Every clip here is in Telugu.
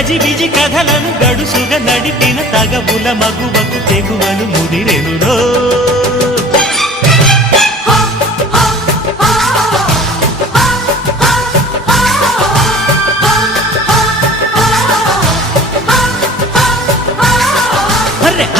గజిబిజి కథలను గడుసుగా నడిపిన తగబుల మగువకు తెగువను ముదిరెనురో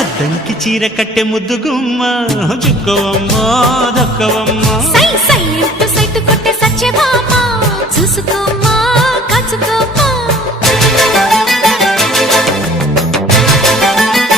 అద్దంకి చీర కట్టె ముద్దుగుమ్మ చుక్కవమ్మా దక్కవమ్మా.